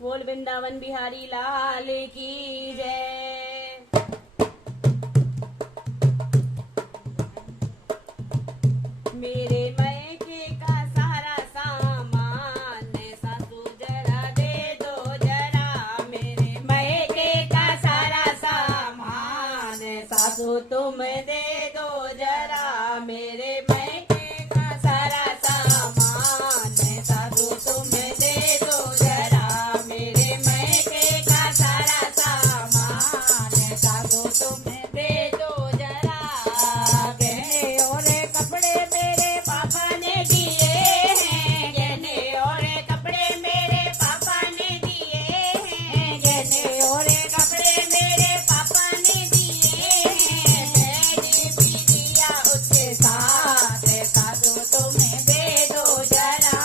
बोल वृंदावन बिहारी लाल की जय। मेरे मैके का सारा सामान सासू जरा दे दो जरा। मेरे मैके का सारा सामान सासू तुम दे दो जरा। मेरे मैके का सारा सामान सासू तुम दे दो जरा। मेरे मैके का सारा सामान सासू तुम दे दो जरा। गहने और कपड़े मेरे पापा ने दिए हैं। गहने और कपड़े मेरे पापा ने दिए हैं। गहने और कपड़े मेरे पापा ने दिए हैं। मैंने भी दिया उसके साथ सासू तुम्हें दे दो जरा।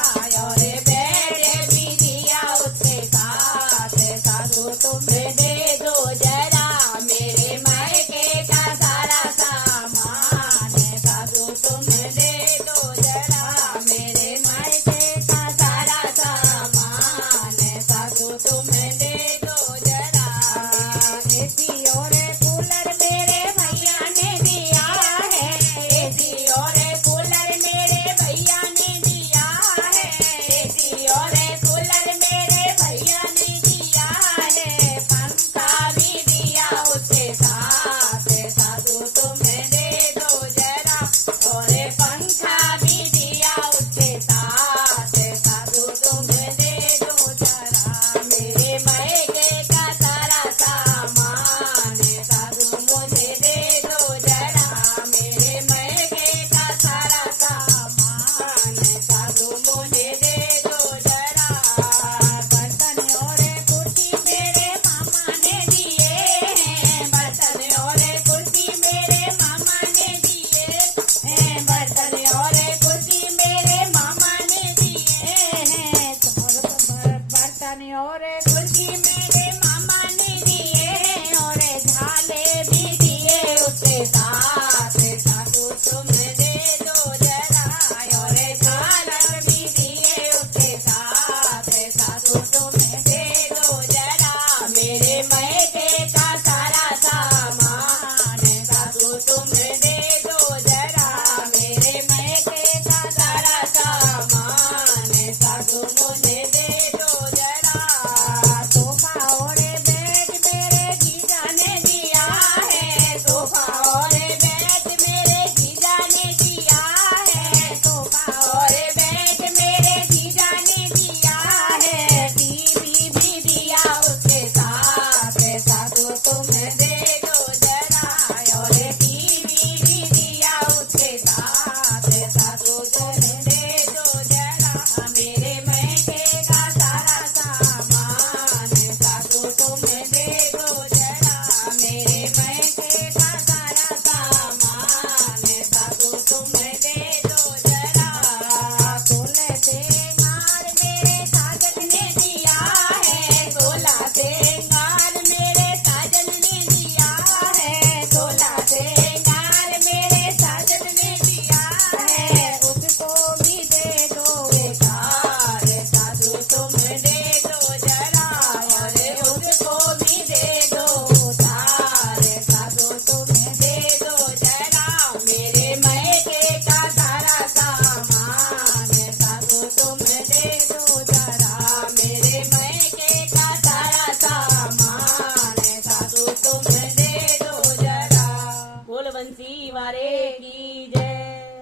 और मैंने भी दिया उसके साथ सासू तुम्हें दे दो जरा। मेरे मायके का सारा सामान सासू तुम्हें दे दो जरा। मेरे मायके का सारा सामान सासू तुम्हें दे दो जरा। एसी और कूलर मेरे भैया ने दिया है। एसी और कूलर मेरे भैया ने दिया है। एसी और कूलर मेरे भैया ने दिया है। पंखा भी दिया उसके साथ सासू तुम्हें दे दो जरा। और पंखा भी दिया उसके साथ सासू तुम्हें दे दो जरा। मेरे मायके का सारा सामान सासू मुझे दे दो जरा। मेरे मायके का सारा सामान सासू मुझे दे दो जरा। बर्तन और कुर्सी मेरे मामा ने दिए हैं। बर्तन और कुर्सी मेरे मामा ने दिए हैं। बर्तन और कुर्सी मेरे मामा ने दिए हैं। बर्तन और कुर्सी मेरे मामा ने दिए हैं। और झाले भी दिए उसके साथ सासू तुम्हें दे दो जरा। और झालर भी दिए उसके साथ सासू तुम्हें दे दो जरा। मेरे मैके का सारा सामान सासू तुम्हें दे दो जरा। मेरे मैके का सारा सामान सासू मुझे दे दो जरा। सोफा और बेड मेरे जीजा ने दिया है। सोफा और बेड मेरे जीजा ने दिया है। सोफा और बेड मेरे जीजा ने दिया है। टीवी भी दिया उसके साथ सासू तुम्हें दे दो जरा। और टीवी भी दिया उसके साथ सासू तुम्हें दे दो जरा। मेरे मैके का सारा सामान सासू तुम्हें दे दो जरा। मेरे मैके का सारा सामान सासू तुम्हें दे दो जरा। सोलह श्रृंगार मेरे काजल ने दिया है। सोलह श्रृंगार मेरे काजल ने दिया है। सोलह श्रृंगार मेरे काजल ने दिया है। उसको भी दे दो बेकार सासू तुम दे दो जरा। और उसको भी दे दो उधार सासू तुम दे दो जरा। मेरे मैके का सारा सामान सासू तुम दे दो जरा। मेरे मैके का सारा सामान सासू तुम दे दो जरा। बोल बंसी वारे की जय।